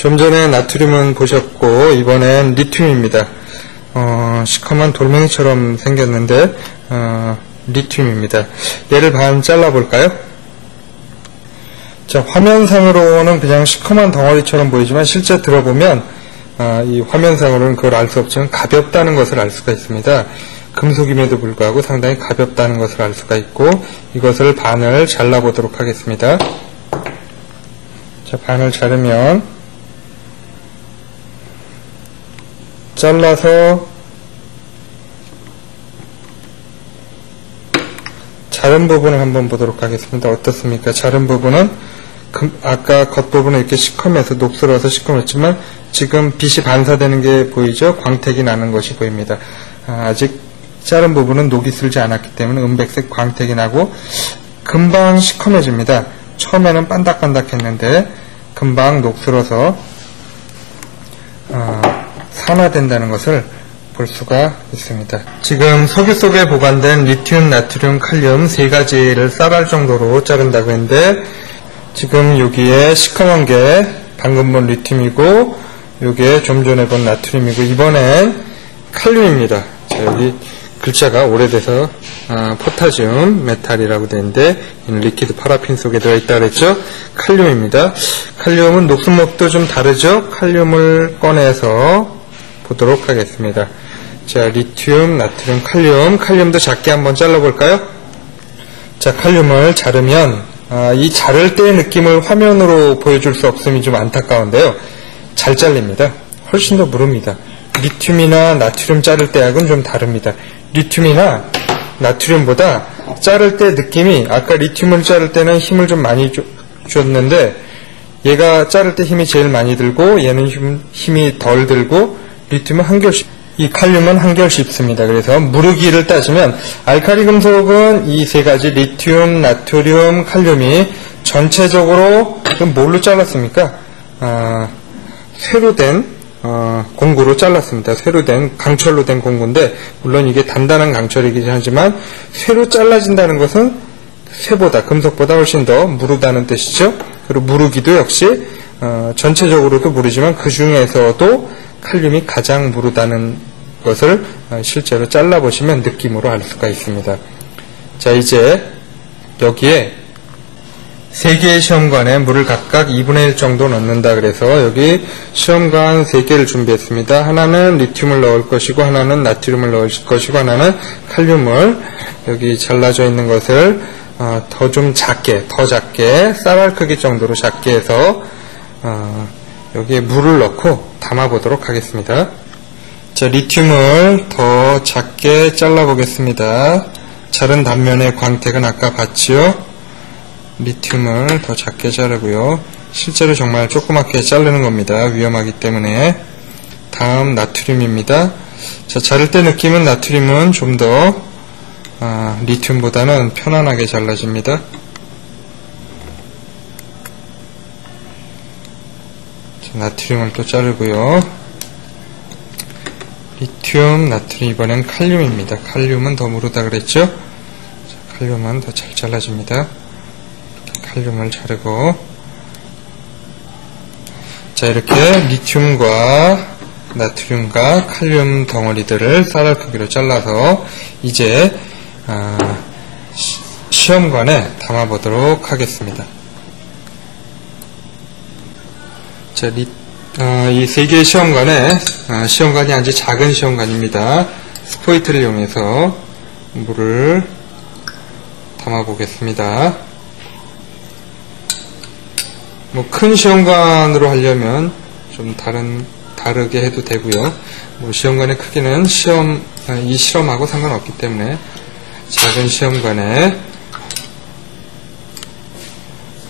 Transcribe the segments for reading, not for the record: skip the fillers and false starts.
좀 전에 나트륨은 보셨고 이번엔 리튬입니다. 시커먼 돌멩이처럼 생겼는데 리튬입니다. 얘를 반 잘라볼까요? 자, 화면상으로는 그냥 시커먼 덩어리처럼 보이지만 실제 들어보면 이 화면상으로는 그걸 알 수 없지만 가볍다는 것을 알 수가 있습니다. 금속임에도 불구하고 상당히 가볍다는 것을 알 수가 있고, 이것을 반을 잘라보도록 하겠습니다. 자, 반을 자르면 잘라서 자른 부분을 한번 보도록 하겠습니다. 어떻습니까? 자른 부분은 아까 겉부분은 이렇게 시커매서 녹슬어서 시커맸지만 지금 빛이 반사되는 게 보이죠? 광택이 나는 것이 보입니다. 아직 자른 부분은 녹이 슬지 않았기 때문에 은백색 광택이 나고 금방 시커매집니다. 처음에는 반닥반닥했는데 금방 녹슬어서 산화된다는 것을 볼 수가 있습니다. 지금 석유 속에 보관된 리튬, 나트륨, 칼륨 세 가지를 쌀알 정도로 자른다고 했는데, 지금 여기에 시커먼 게 방금 본 리튬이고, 여기에 좀 전에 본 나트륨이고, 이번엔 칼륨입니다. 자, 여기 글자가 오래돼서 포타지움 메탈이라고 되는데, 리퀴드 파라핀 속에 들어있다 그랬죠? 칼륨입니다. 칼륨은 녹슨목도 좀 다르죠? 칼륨을 꺼내서 보도록 하겠습니다. 자, 리튬, 나트륨, 칼륨도 작게 한번 잘라볼까요? 자, 칼륨을 자르면 이 자를 때의 느낌을 화면으로 보여줄 수 없음이 좀 안타까운데요. 잘 잘립니다. 훨씬 더 무릅니다. 리튬이나 나트륨 자를 때하고는 좀 다릅니다. 리튬이나 나트륨보다 자를 때 느낌이, 아까 리튬을 자를 때는 힘을 좀 많이 줬는데 얘가 자를 때 힘이 제일 많이 들고 얘는 힘이 덜 들고, 리튬은 한결 이 칼륨은 한결 쉽습니다. 그래서 무르기를 따지면 알칼리 금속은 이 세 가지 리튬, 나트륨, 칼륨이 전체적으로 뭘로 잘랐습니까? 쇠로 된 공구로 잘랐습니다. 쇠로 된, 강철로 된 공구인데, 물론 이게 단단한 강철이긴 하지만 쇠로 잘라진다는 것은 쇠보다, 금속보다 훨씬 더 무르다는 뜻이죠. 그리고 무르기도 역시 전체적으로도 무르지만 그 중에서도 칼륨이 가장 무르다는 것을 실제로 잘라보시면 느낌으로 알 수가 있습니다. 자, 이제 여기에 세 개의 시험관에 물을 각각 2분의 1 정도 넣는다 그래서 여기 시험관 3개를 준비했습니다. 하나는 리튬을 넣을 것이고, 하나는 나트륨을 넣을 것이고, 하나는 칼륨을, 여기 잘라져 있는 것을 더 작게 쌀알 크기 정도로 작게 해서 여기에 물을 넣고 담아보도록 하겠습니다. 자, 리튬을 더 작게 잘라보겠습니다. 자른 단면의 광택은 아까 봤지요? 리튬을 더 작게 자르고요. 실제로 정말 조그맣게 자르는 겁니다. 위험하기 때문에. 다음 나트륨입니다. 자, 자를 때 느낌은 나트륨은 좀 더 리튬보다는 편안하게 잘라집니다. 자, 나트륨을 또 자르고요. 리튬, 나트륨, 이번엔 칼륨입니다. 칼륨은 더 무르다 그랬죠? 자, 칼륨은 더 잘 잘라집니다. 칼륨을 자르고, 자, 이렇게 리튬과 나트륨과 칼륨 덩어리들을 쌀알 크기로 잘라서 이제 시험관에 담아보도록 하겠습니다. 자, 이 세 개의 시험관에, 시험관이 아주 작은 시험관입니다. 스포이트를 이용해서 물을 담아보겠습니다. 큰 시험관으로 하려면 좀 다르게 해도 되고요. 시험관의 크기는 이 실험하고 상관없기 때문에 작은 시험관에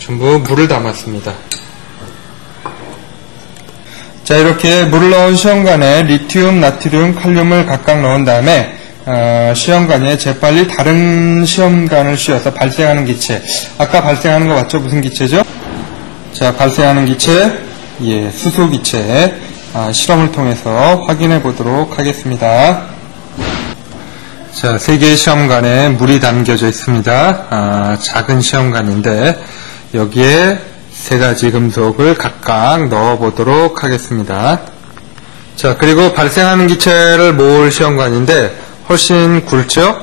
전부 물을 담았습니다. 자, 이렇게 물을 넣은 시험관에 리튬, 나트륨, 칼륨을 각각 넣은 다음에 시험관에 재빨리 다른 시험관을 씌워서 발생하는 기체, 아까 발생하는 거 맞죠? 무슨 기체죠? 자, 발생하는 기체, 수소 기체, 실험을 통해서 확인해 보도록 하겠습니다. 자, 3개의 시험관에 물이 담겨져 있습니다. 작은 시험관인데 여기에 세 가지 금속을 각각 넣어 보도록 하겠습니다. 자, 그리고 발생하는 기체를 모을 시험관인데 훨씬 굵죠?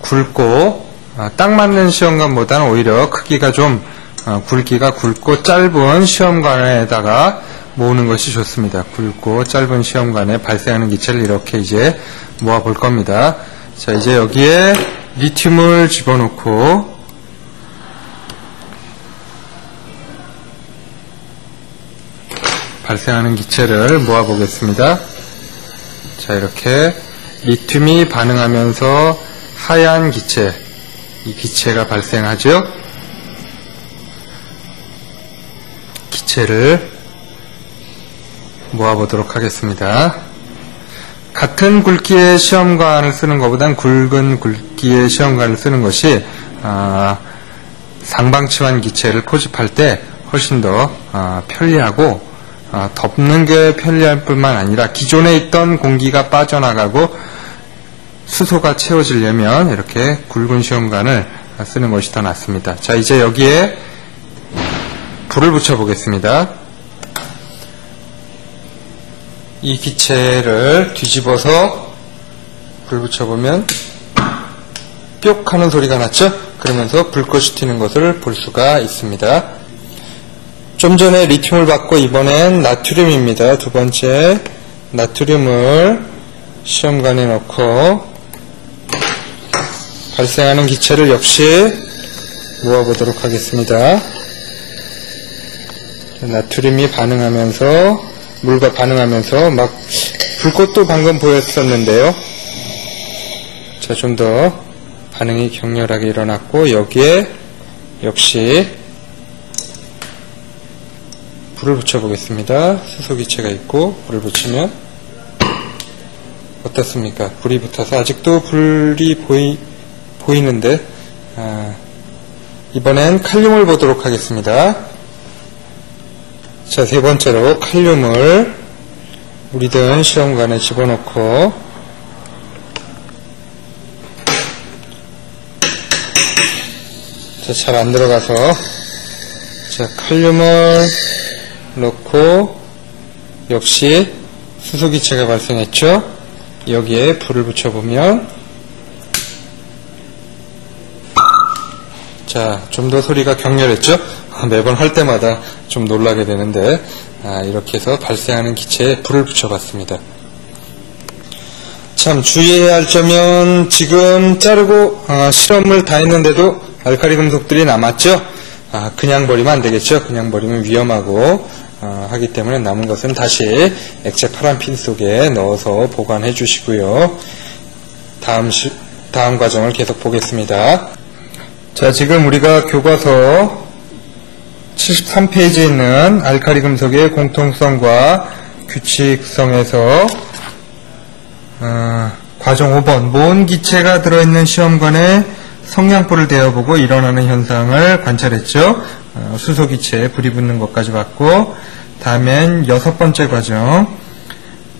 굵고 딱 맞는 시험관보다는 오히려 크기가 좀 굵기가 굵고 짧은 시험관에다가 모으는 것이 좋습니다. 굵고 짧은 시험관에 발생하는 기체를 이렇게 이제 모아 볼 겁니다. 자, 이제 여기에 리튬을 집어넣고 발생하는 기체를 모아 보겠습니다. 자, 이렇게 리튬이 반응하면서 하얀 기체, 이 기체가 발생하죠. 기체를 모아보도록 하겠습니다. 같은 굵기의 시험관을 쓰는 것보단 굵은 굵기의 시험관을 쓰는 것이 상방치환 기체를 포집할 때 훨씬 더 편리하고 덮는 게 편리할 뿐만 아니라 기존에 있던 공기가 빠져나가고 수소가 채워지려면 이렇게 굵은 시험관을 쓰는 것이 더 낫습니다. 자, 이제 여기에 불을 붙여 보겠습니다. 이 기체를 뒤집어서 불 붙여보면 뿅 하는 소리가 났죠? 그러면서 불꽃이 튀는 것을 볼 수가 있습니다. 좀 전에 리튬을 받고 이번엔 나트륨입니다. 두 번째 나트륨을 시험관에 넣고 발생하는 기체를 역시 모아보도록 하겠습니다. 나트륨이 반응하면서 물과 반응하면서 막 불꽃도 방금 보였었는데요. 자, 좀 더 반응이 격렬하게 일어났고 여기에 역시 불을 붙여 보겠습니다. 수소기체가 있고 불을 붙이면 어떻습니까? 불이 붙어서 아직도 불이 보이는데 이번엔 칼륨을 보도록 하겠습니다. 자, 세 번째로 칼륨을 우리든 시험관에 집어넣고 자, 잘 안 들어가서 자, 칼륨을 넣고 역시 수소기체가 발생했죠. 여기에 불을 붙여보면 자, 좀 더 소리가 격렬했죠. 매번 할 때마다 좀 놀라게 되는데 이렇게 해서 발생하는 기체에 불을 붙여봤습니다. 참 주의해야 할 점은 지금 자르고 실험을 다 했는데도 알칼리 금속들이 남았죠. 그냥 버리면 안 되겠죠. 그냥 버리면 위험하고 하기 때문에 남은 것은 다시 액체 파란핀 속에 넣어서 보관해 주시고요. 다음 과정을 계속 보겠습니다. 자, 지금 우리가 교과서 73페이지에 있는 알칼리 금속의 공통성과 규칙성에서 과정 5번 모은 기체가 들어있는 시험관에 성냥불을 대어보고 일어나는 현상을 관찰했죠. 수소기체에 불이 붙는 것까지 봤고, 다음엔 6번째 과정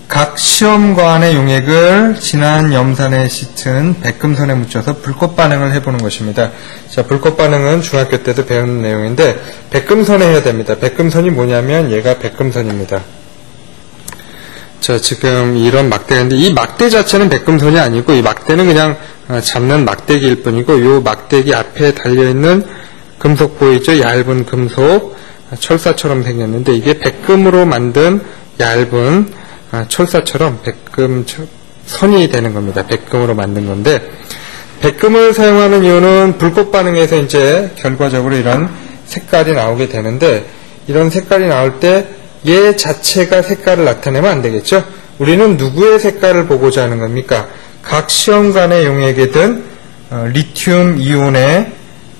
각 시험관의 용액을 진한 염산에 씻은 백금선에 묻혀서 불꽃 반응을 해보는 것입니다. 자, 불꽃 반응은 중학교 때도 배운 내용인데 백금선에 해야 됩니다. 백금선이 뭐냐면 얘가 백금선입니다. 자, 지금 이런 막대가 있는데 이 막대 자체는 백금선이 아니고 이 막대는 그냥 잡는 막대기일 뿐이고 이 막대기 앞에 달려있는 금속 보이죠? 얇은 금속 철사처럼 생겼는데 이게 백금으로 만든 얇은 철사처럼 백금 선이 되는 겁니다. 백금으로 만든 건데 백금을 사용하는 이유는 불꽃 반응에서 이제 결과적으로 이런 색깔이 나오게 되는데 이런 색깔이 나올 때 얘 자체가 색깔을 나타내면 안 되겠죠. 우리는 누구의 색깔을 보고자 하는 겁니까? 각 시험관의 용액에 든 리튬 이온의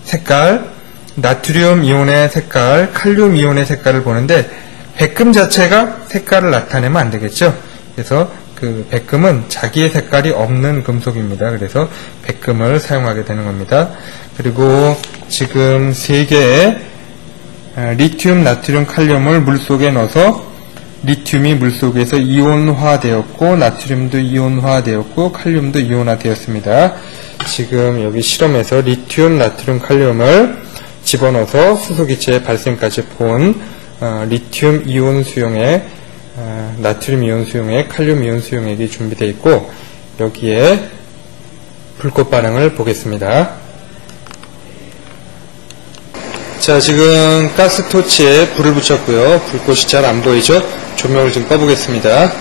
색깔, 나트륨 이온의 색깔, 칼륨 이온의 색깔을 보는데 백금 자체가 색깔을 나타내면 안 되겠죠. 그래서 그 백금은 자기의 색깔이 없는 금속입니다. 그래서 백금을 사용하게 되는 겁니다. 그리고 지금 3개의 리튬, 나트륨, 칼륨을 물속에 넣어서 리튬이 물속에서 이온화되었고 나트륨도 이온화되었고 칼륨도 이온화되었습니다. 지금 여기 실험에서 리튬, 나트륨, 칼륨을 집어넣어서 수소기체 발생까지 본 리튬 이온 수용액, 나트륨 이온 수용액, 칼륨 이온 수용액이 준비되어 있고 여기에 불꽃 반응을 보겠습니다. 자, 지금 가스토치에 불을 붙였고요. 불꽃이 잘 안 보이죠? 조명을 좀 꺼보겠습니다.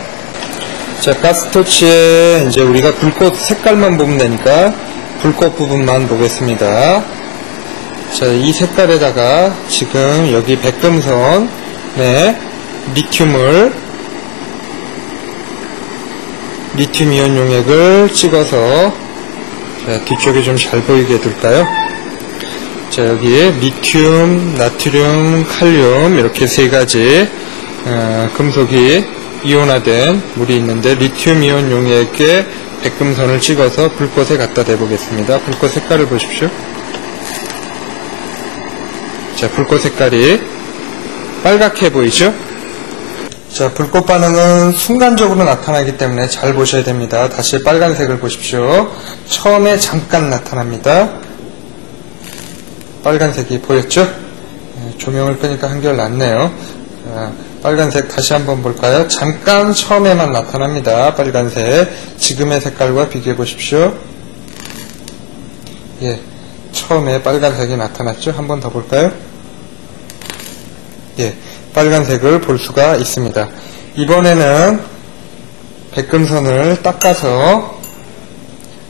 자, 가스토치에 이제 우리가 불꽃 색깔만 보면 되니까 불꽃 부분만 보겠습니다. 자, 이 색깔에다가 지금 여기 백금선에 리튬 이온 용액을 찍어서 자, 뒤쪽에 좀 잘 보이게 둘까요? 자, 여기에 리튬, 나트륨, 칼륨 이렇게 세 가지 금속이 이온화된 물이 있는데 리튬 이온 용액에 백금선을 찍어서 불꽃에 갖다 대보겠습니다. 불꽃 색깔을 보십시오. 자, 불꽃 색깔이 빨갛게 보이죠? 자, 불꽃 반응은 순간적으로 나타나기 때문에 잘 보셔야 됩니다. 다시 빨간색을 보십시오. 처음에 잠깐 나타납니다. 빨간색이 보였죠? 조명을 끄니까 한결 낫네요. 자, 빨간색 다시 한번 볼까요? 잠깐 처음에만 나타납니다. 빨간색. 지금의 색깔과 비교해 보십시오. 예, 처음에 빨간색이 나타났죠? 한번 더 볼까요? 예, 빨간색을 볼 수가 있습니다. 이번에는 백금선을 닦아서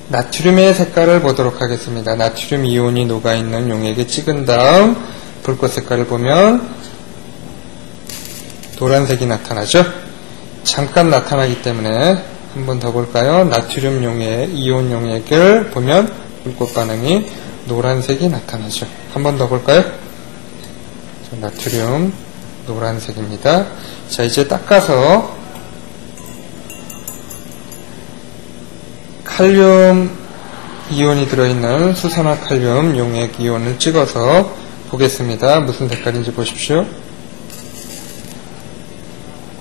나트륨의 색깔을 보도록 하겠습니다. 나트륨 이온이 녹아있는 용액에 찍은 다음 불꽃 색깔을 보면 노란색이 나타나죠? 잠깐 나타나기 때문에 한 번 더 볼까요? 나트륨 용액, 이온 용액을 보면 불꽃 반응이 노란색이 나타나죠. 한 번 더 볼까요? 자, 나트륨 노란색입니다. 자, 이제 닦아서 칼륨 이온이 들어있는 수산화칼륨 용액 이온을 찍어서 보겠습니다. 무슨 색깔인지 보십시오.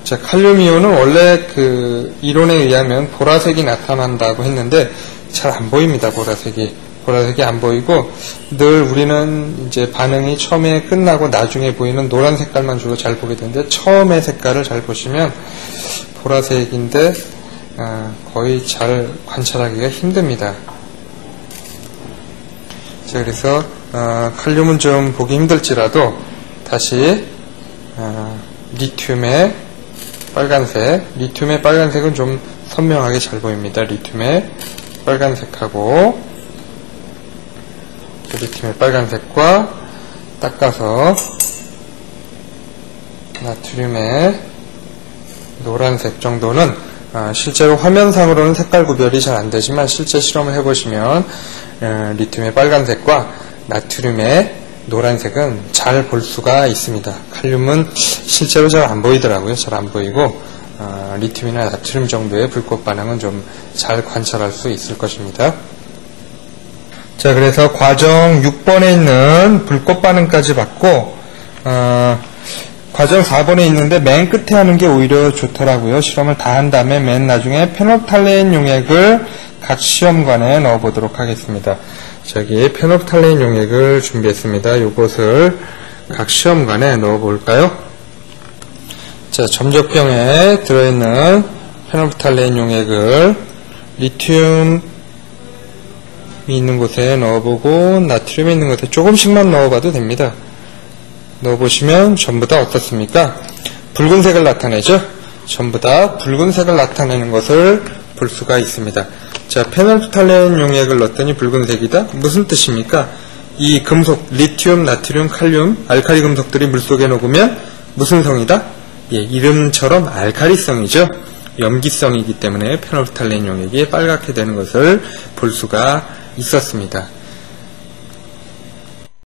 자, 칼륨 이온은 원래 그 이론에 의하면 보라색이 나타난다고 했는데 잘 안 보입니다. 보라색이 안 보이고 늘 우리는 이제 반응이 처음에 끝나고 나중에 보이는 노란 색깔만 주로 잘 보게 되는데 처음의 색깔을 잘 보시면 보라색인데 거의 잘 관찰하기가 힘듭니다. 자, 그래서 칼륨은 좀 보기 힘들지라도 다시 리튬의 빨간색은 좀 선명하게 잘 보입니다. 리튬의 빨간색하고 리튬의 빨간색과 닦아서 나트륨의 노란색 정도는 실제로 화면상으로는 색깔 구별이 잘 안되지만 실제 실험을 해보시면 리튬의 빨간색과 나트륨의 노란색은 잘 볼 수가 있습니다. 칼륨은 실제로 잘 안 보이더라고요. 잘 안 보이고 리튬이나 나트륨 정도의 불꽃 반응은 좀 잘 관찰할 수 있을 것입니다. 자, 그래서 과정 6번에 있는 불꽃 반응까지 봤고 과정 4번에 있는데 맨 끝에 하는 게 오히려 좋더라고요. 실험을 다 한 다음에 맨 나중에 페놀프탈레인 용액을 각 시험관에 넣어 보도록 하겠습니다. 저기 페놀프탈레인 용액을 준비했습니다. 요것을 각 시험관에 넣어 볼까요? 자, 점적병에 들어있는 페놀프탈레인 용액을 리튬이 있는 곳에 넣어보고 나트륨이 있는 곳에 조금씩만 넣어봐도 됩니다. 넣어보시면 전부 다 어떻습니까? 붉은색을 나타내죠? 전부 다 붉은색을 나타내는 것을 볼 수가 있습니다. 자, 페놀프탈레인 용액을 넣었더니 붉은색이다? 무슨 뜻입니까? 이 금속, 리튬, 나트륨, 칼륨, 알칼리 금속들이 물속에 녹으면 무슨 성이다? 예, 이름처럼 알칼리성이죠. 염기성이기 때문에 페놀프탈레인 용액이 빨갛게 되는 것을 볼 수가 있었습니다.